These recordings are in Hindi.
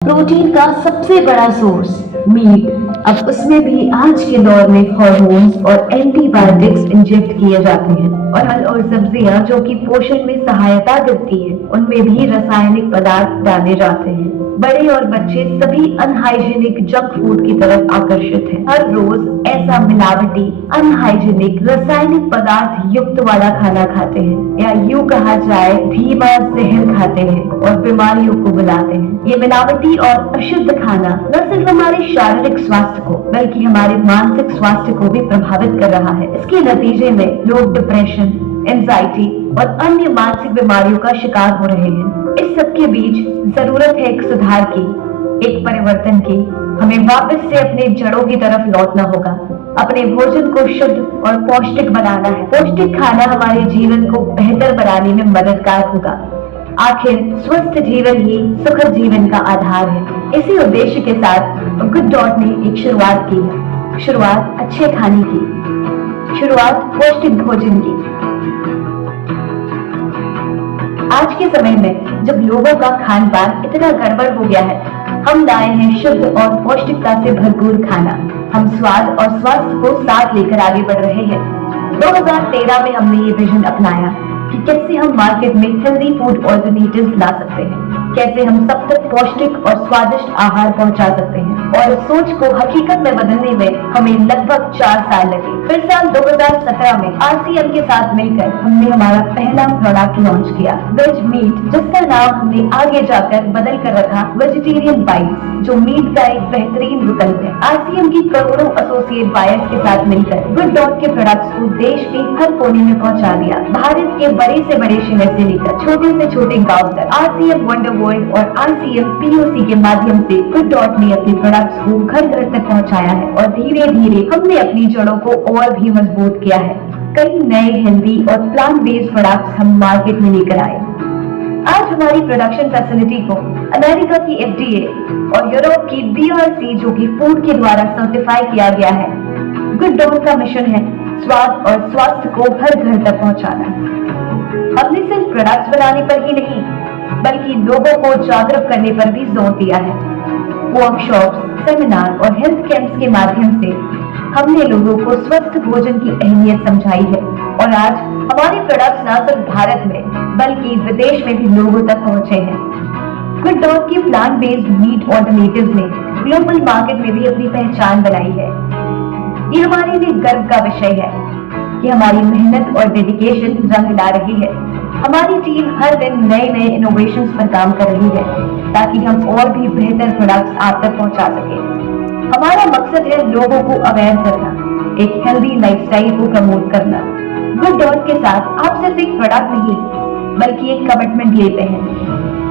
प्रोटीन का सबसे बड़ा सोर्स मीट। अब उसमें भी आज के दौर में हॉर्मोन्स और एंटीबायोटिक्स इंजेक्ट किए जाते हैं और फल और सब्जियां जो कि पोषण में सहायता करती हैं, उनमें भी रासायनिक पदार्थ डाले जाते हैं। बड़े और बच्चे सभी अनहाइजीनिक जंक फूड की तरफ आकर्षित हैं। हर रोज ऐसा मिलावटी, अनहाइजीनिक, रासायनिक पदार्थ युक्त वाला खाना खाते हैं, या यूं कहा जाए धीमा जहर खाते हैं और बीमारियों को बुलाते हैं। ये मिलावटी और अशुद्ध खाना न सिर्फ हमारे शारीरिक स्वास्थ्य को बल्कि हमारे मानसिक स्वास्थ्य को भी प्रभावित कर रहा है। इसके नतीजे में लोग डिप्रेशन, एंजाइटी और अन्य मानसिक बीमारियों का शिकार हो रहे हैं। इस सब के बीच जरूरत है एक सुधार की, एक परिवर्तन की। हमें वापस से अपने जड़ों की तरफ लौटना होगा। अपने भोजन को शुद्ध और पौष्टिक बनाना है। पौष्टिक खाना हमारे जीवन को बेहतर बनाने में मददगार होगा। आखिर स्वस्थ जीवन ही सुखद जीवन का आधार है। इसी उद्देश्य के साथ गुड डॉट ने एक शुरुआत की है। शुरुआत अच्छे खाने की, शुरुआत पौष्टिक भोजन की। आज के समय में जब लोगों का खान पान इतना गड़बड़ हो गया है, हम लाए हैं शुद्ध और पौष्टिकता से भरपूर खाना। हम स्वाद और स्वास्थ्य को साथ लेकर आगे बढ़ रहे हैं। 2013 में हमने ये विजन अपनाया कि कैसे हम मार्केट में हेल्दी फूड ऑल्टरनेटिव्स ला सकते हैं, कैसे हम सब तक पौष्टिक और स्वादिष्ट आहार पहुंचा सकते हैं। और इस सोच को हकीकत में बदलने में हमें लगभग 4 साल लगे। फिर साल 2017 में RCM के साथ मिलकर हमने हमारा पहला प्रोडक्ट लॉन्च किया, वेज मीट, जिसका नाम हमने आगे जाकर बदल कर रखा वेजिटेरियन बाइट्स, जो मीट का एक बेहतरीन विकल्प है। RCM की करोड़ों एसोसिएट बायर्स के साथ मिलकर गुड डॉट के प्रोडक्ट्स को देश के हर कोने में पहुंचा दिया। भारत के बड़े से बड़े शहर से लेकर छोटे से छोटे गाँव तक RCM वंडर वर्ल्ड और RCM POC के माध्यम से गुड डॉट ने अपने प्रोडक्ट्स को घर घर तक पहुंचाया है और धीरे धीरे हमने अपनी जड़ों को और भी मजबूत किया है। कई नए हेल्दी और प्लांट बेस्ड प्रोडक्ट्स हम मार्केट में लेकर आए। आज हमारी प्रोडक्शन फैसिलिटी को अमेरिका की FDA और यूरोप की BRC, जो कि फूड के द्वारा सर्टिफाई किया गया है। गुड डॉट का मिशन है स्वाद और स्वास्थ्य को हर घर तक पहुंचाना। हमने सिर्फ प्रोडक्ट्स बनाने पर ही नहीं, बल्कि लोगों को जागरूक करने पर भी जोर दिया है। वर्कशॉप्स, सेमिनार और हेल्थ कैंप्स के माध्यम से हमने लोगों को स्वस्थ भोजन की अहमियत समझाई है और आज हमारे प्रोडक्ट्स न सिर्फ भारत में बल्कि विदेश में भी लोगों तक पहुंचे हैं। गुड डॉट की प्लांट बेस्ड मीट ऑल्टरनेटिव्स ने ग्लोबल मार्केट में भी अपनी पहचान बनाई है। ये हमारे लिए गर्व का विषय है कि हमारी मेहनत और डेडिकेशन रंग ला रही है। हमारी टीम हर दिन नए नए इनोवेशंस पर काम कर रही है ताकि हम और भी बेहतर प्रोडक्ट्स आप तक पहुंचा सकें। हमारा मकसद है लोगों को अवेयर करना, एक हेल्दी लाइफस्टाइल को प्रमोट करना। गुड डॉट के साथ आप सिर्फ एक प्रोडक्ट नहीं बल्कि एक कमिटमेंट लेते हैं,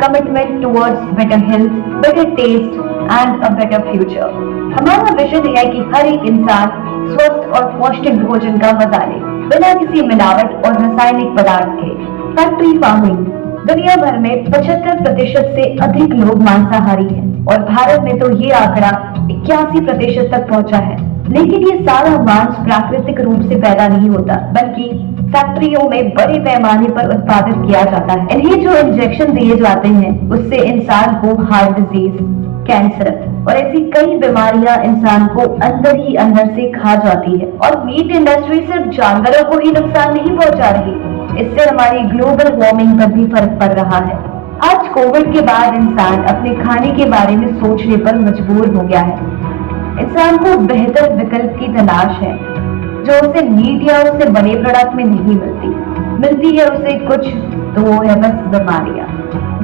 commitment towards better health, better taste and a better future. हमारा विजन है कि हर एक इंसान स्वस्थ और पौष्टिक भोजन का मजा ले, बिना किसी मिलावट और रासायनिक पदार्थ के। फैक्ट्री फार्मिंग, दुनिया भर में 75% से अधिक लोग मांसाहारी हैं और भारत में तो ये आंकड़ा 81% तक पहुंचा है। लेकिन ये सारा मांस प्राकृतिक रूप से पैदा नहीं होता, बल्कि फैक्ट्रियों में बड़े पैमाने पर उत्पादित किया जाता है। इन्हें जो इंजेक्शन दिए जाते हैं उससे इंसान को हार्ट डिजीज, कैंसर और ऐसी कई बीमारियां इंसान को अंदर ही अंदर से खा जाती है। और मीट इंडस्ट्री सिर्फ जानवरों को ही नुकसान नहीं पहुंचा रही, इससे हमारी ग्लोबल वार्मिंग पर भी फर्क पड़ रहा है। आज कोविड के बाद इंसान अपने खाने के बारे में सोचने पर मजबूर हो गया है। इंसान को बेहतर विकल्प की तलाश है जो उसे मीट या उससे बने प्रोडक्ट में नहीं मिलती है उसे कुछ, तो वो है बस बीमारियां।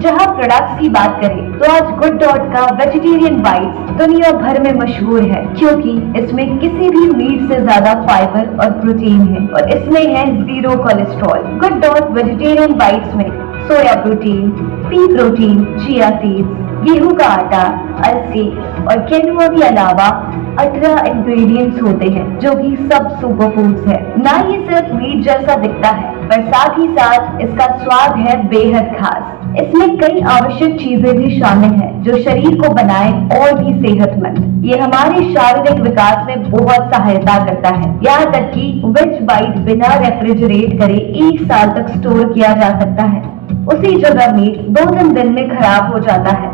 जहां प्रोडक्ट्स की बात करें तो आज गुड डॉट का वेजिटेरियन बाइट्स दुनिया भर में मशहूर है, क्योंकि इसमें किसी भी मीट से ज्यादा फाइबर और प्रोटीन है और इसमें है 0 cholesterol. Good dot vegetarian bites में soya protein, pea protein, chia seeds, गेहूं का आटा, अलसी और क्विनोआ के अलावा 18 इंग्रेडिएंट्स होते हैं जो कि सब सुपर फूड्स है। ना ये सिर्फ मीट जैसा दिखता है, पर साथ ही साथ इसका स्वाद है बेहद खास। इसमें कई आवश्यक चीजें भी शामिल हैं जो शरीर को बनाए और भी सेहतमंद। ये हमारे शारीरिक विकास में बहुत सहायता करता है। यहाँ तक कि वेज बाइट बिना रेफ्रिजरेट करे 1 साल तक स्टोर किया जा सकता है। उसी जगह मीट 2-3 दिन में खराब हो जाता है।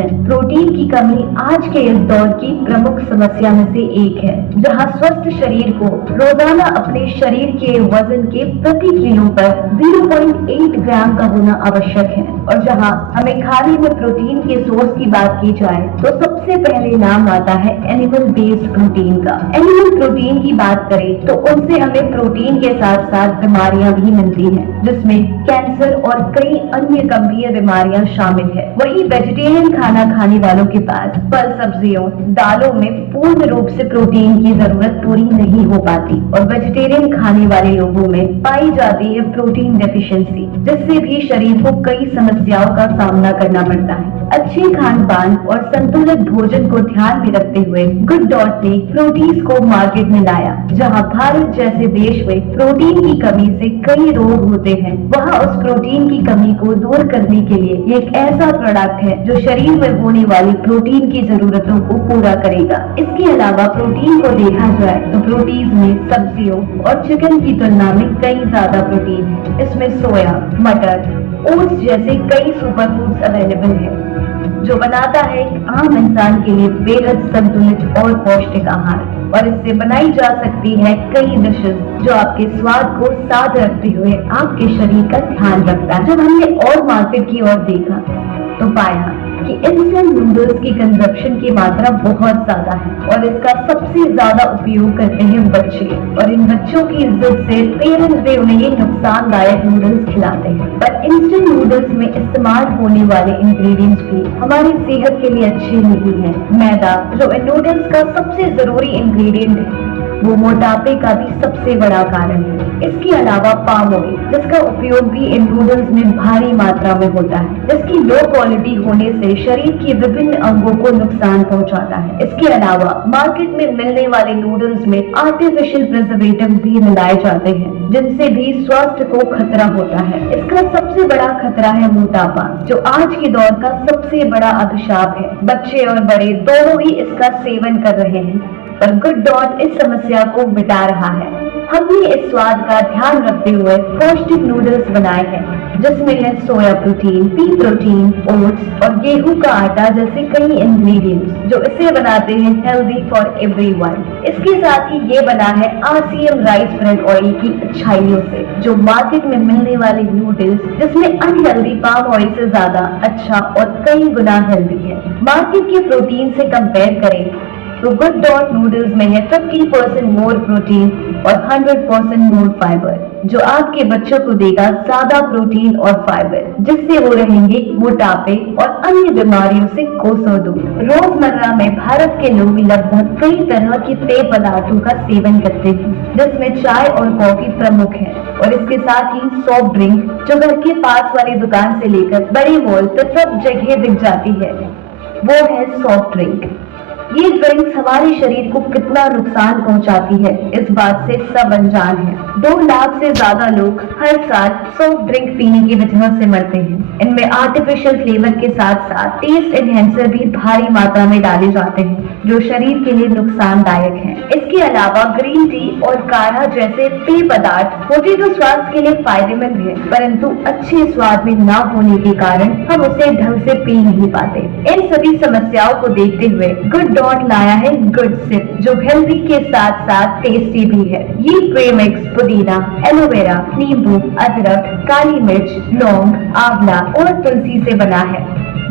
प्रोटीन की कमी आज के इस दौर की प्रमुख समस्या में से एक है, जहां स्वस्थ शरीर को रोजाना अपने शरीर के वजन के प्रति किलो पर 0.8 ग्राम का होना आवश्यक है। और जहां हमें खाने में प्रोटीन के सोर्स की बात की जाए तो सबसे पहले नाम आता है एनिमल बेस्ड प्रोटीन का। एनिमल प्रोटीन की बात करें तो उनसे हमें प्रोटीन के साथ साथ बीमारियां भी मिलती हैं, जिसमें कैंसर और कई अन्य गंभीर बीमारियां शामिल है। वहीं वेजिटेरियन खाना खाने वालों के पास फल, सब्जियों, दालों में पूर्ण रूप से प्रोटीन की जरूरत पूरी नहीं हो पाती और वेजिटेरियन खाने वाले लोगों में पाई जाती है प्रोटीन डेफिशिएंसी, जिससे भी शरीर को कई समस्याओं का सामना करना पड़ता है। अच्छे खान पान और संतुलित भोजन को ध्यान में रखते हुए गुड डॉट ने प्रोटीज को मार्केट में लाया। जहां भारत जैसे देश में प्रोटीन की कमी से कई रोग होते हैं, वहां उस प्रोटीन की कमी को दूर करने के लिए ये एक ऐसा प्रोडक्ट है जो शरीर में होने वाली प्रोटीन की जरूरतों को पूरा करेगा। इसके अलावा प्रोटीन को देखा जाए तो प्रोटीन में सब्जियों और चिकन की तुलना में कई ज्यादा प्रोटीन है। इसमें सोया, मटर, ओट्स जैसे कई सुपर फूड्स अवेलेबल है, जो बनाता है एक आम इंसान के लिए बेहद संतुलित और पौष्टिक आहार। और इससे बनाई जा सकती है कई डिशेस जो आपके स्वाद को साथ रखते हुए आपके शरीर का ध्यान रखता है। जब हमने और मार्केट की ओर देखा तो पाया कि इंस्टेंट नूडल्स की कंजप्शन की मात्रा बहुत ज्यादा है और इसका सबसे ज्यादा उपयोग करते हैं बच्चे। और इन बच्चों की इज्जत से पेरेंट्स भी उन्हें ये नुकसानदायक नूडल्स खिलाते हैं। पर इंस्टेंट नूडल्स में इस्तेमाल होने वाले इंग्रेडिएंट्स भी हमारी सेहत के लिए अच्छे नहीं है। मैदा, जो इन नूडल्स का सबसे जरूरी इंग्रेडिएंट है, वो मोटापे का भी सबसे बड़ा कारण है। इसके अलावा पाम ऑयल, जिसका उपयोग भी इन नूडल्स में भारी मात्रा में होता है, जिसकी लो क्वालिटी होने से शरीर के विभिन्न अंगों को नुकसान पहुंचाता है। इसके अलावा मार्केट में मिलने वाले नूडल्स में आर्टिफिशियल प्रिजर्वेटिव्स भी मिलाए जाते हैं, जिनसे भी स्वास्थ्य को खतरा होता है। इसका सबसे बड़ा खतरा है मोटापा, जो आज के दौर का सबसे बड़ा अभिशाप है। बच्चे और बड़े दोनों ही इसका सेवन कर रहे हैं, पर गुड डॉट इस समस्या को मिटा रहा है। हमने इस स्वाद का ध्यान रखते हुए पौष्टिक नूडल्स बनाए हैं, जिसमें है सोया प्रोटीन, पी प्रोटीन, ओट्स और गेहूं का आटा जैसे कई इंग्रेडिएंट्स जो इसे बनाते हैं हेल्दी फॉर एवरीवन। इसके साथ ही ये बना है RCM राइस ब्रेड ऑयल की अच्छाइयों से, जो मार्केट में मिलने वाले नूडल्स जिसमें अनहेल्दी पाम ऑयल से ज्यादा अच्छा और कई गुना हेल्दी है। मार्केट के प्रोटीन से कंपेयर करें तो गुड डॉट नूडल्स में है 50% मोर प्रोटीन और 100% मोर फाइबर, जो आपके बच्चों को देगा ज्यादा प्रोटीन और फाइबर, जिससे वो रहेंगे मोटापे और अन्य बीमारियों से कोसों दूर। रोजमर्रा में भारत के लोग लगभग कई तरह के पेय पदार्थों का सेवन करते हैं, जिसमें चाय और कॉफी प्रमुख है। और इसके साथ ही सॉफ्ट ड्रिंक, जो घर के पास वाली दुकान से लेकर बड़े मॉल तक सब जगह दिख जाती है, वो है सॉफ्ट ड्रिंक। ये ड्रिंक्स हमारे शरीर को कितना नुकसान पहुंचाती है, इस बात से सब अनजान है। 2 लाख से ज्यादा लोग हर साल सॉफ्ट ड्रिंक पीने की वजह से मरते हैं। इनमें आर्टिफिशियल फ्लेवर के साथ साथ टेस्ट एनहेंसर भी भारी मात्रा में डाले जाते हैं, जो शरीर के लिए नुकसानदायक है। इसके अलावा ग्रीन टी और काढ़ा जैसे पेय पदार्थ होते तो स्वास्थ्य के लिए फायदेमंद है, परंतु अच्छे स्वाद में न होने के कारण हम उसे ढंग से पी नहीं पाते। इन सभी समस्याओं को देखते हुए गुड डॉट लाया है गुड सिप, जो हेल्दी के साथ साथ टेस्टी भी है। ये प्रेमिक्स पुदीना, एलोवेरा, नींबू, अदरक, काली मिर्च, लौंग, आंवला और तुलसी से बना है।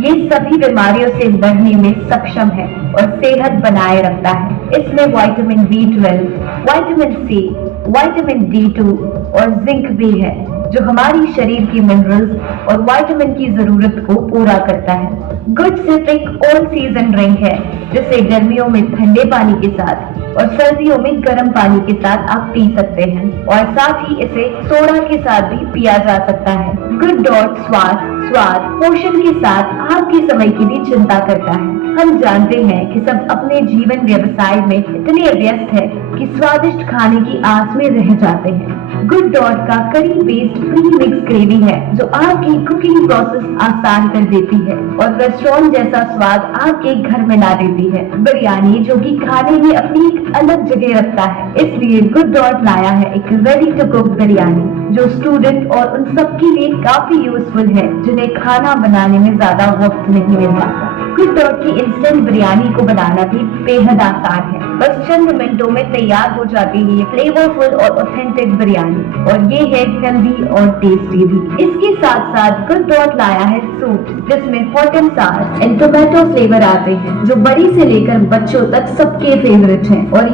ये सभी बीमारियों से लड़ने में सक्षम है और सेहत बनाए रखता है। इसमें vitamin B12, vitamin C, vitamin D2 और जिंक भी है, जो हमारी शरीर की मिनरल्स और विटामिन की जरूरत को पूरा करता है। गुड सिप एक ऑल सीजन ड्रिंक है, जिसे गर्मियों में ठंडे पानी के साथ और सर्दियों में गर्म पानी के साथ आप पी सकते हैं, और साथ ही इसे सोडा के साथ भी पिया जा सकता है। गुड डॉट स्वाद, पोषण के साथ आपके समय की भी चिंता करता है। हम जानते हैं कि सब अपने जीवन व्यवसाय में इतने व्यस्त हैं कि स्वादिष्ट खाने की आस में रह जाते हैं। गुड डॉट का करी बेस्ड प्री मिक्स ग्रेवी है, जो आपकी कुकिंग प्रोसेस आसान कर देती है और रेस्टोरेंट जैसा स्वाद आपके घर में ला देती है। बिरयानी, जो कि खाने में अपनी एक अलग जगह रखता है, इसलिए गुड डॉट लाया है एक रेडी टू कुक बिरयानी, जो स्टूडेंट और उन सबके लिए काफी यूजफुल है जिन्हें खाना बनाने में ज्यादा वक्त नहीं मिल पाता। गुड डॉट की इंस्टेंट बिरयानी को बनाना भी बेहद आसान है। बस चंद मिनटों में तैयार हो जाती है ये फ्लेवरफुल और ऑथेंटिक बिरयानी, और ये है हेल्दी और टेस्टी भी। इसके साथ साथ गुड डॉट लाया है सूप, जिसमें hot and Sawar and tomato flavour आते हैं, जो बड़ी से लेकर बच्चों तक सबके फेवरेट हैं। और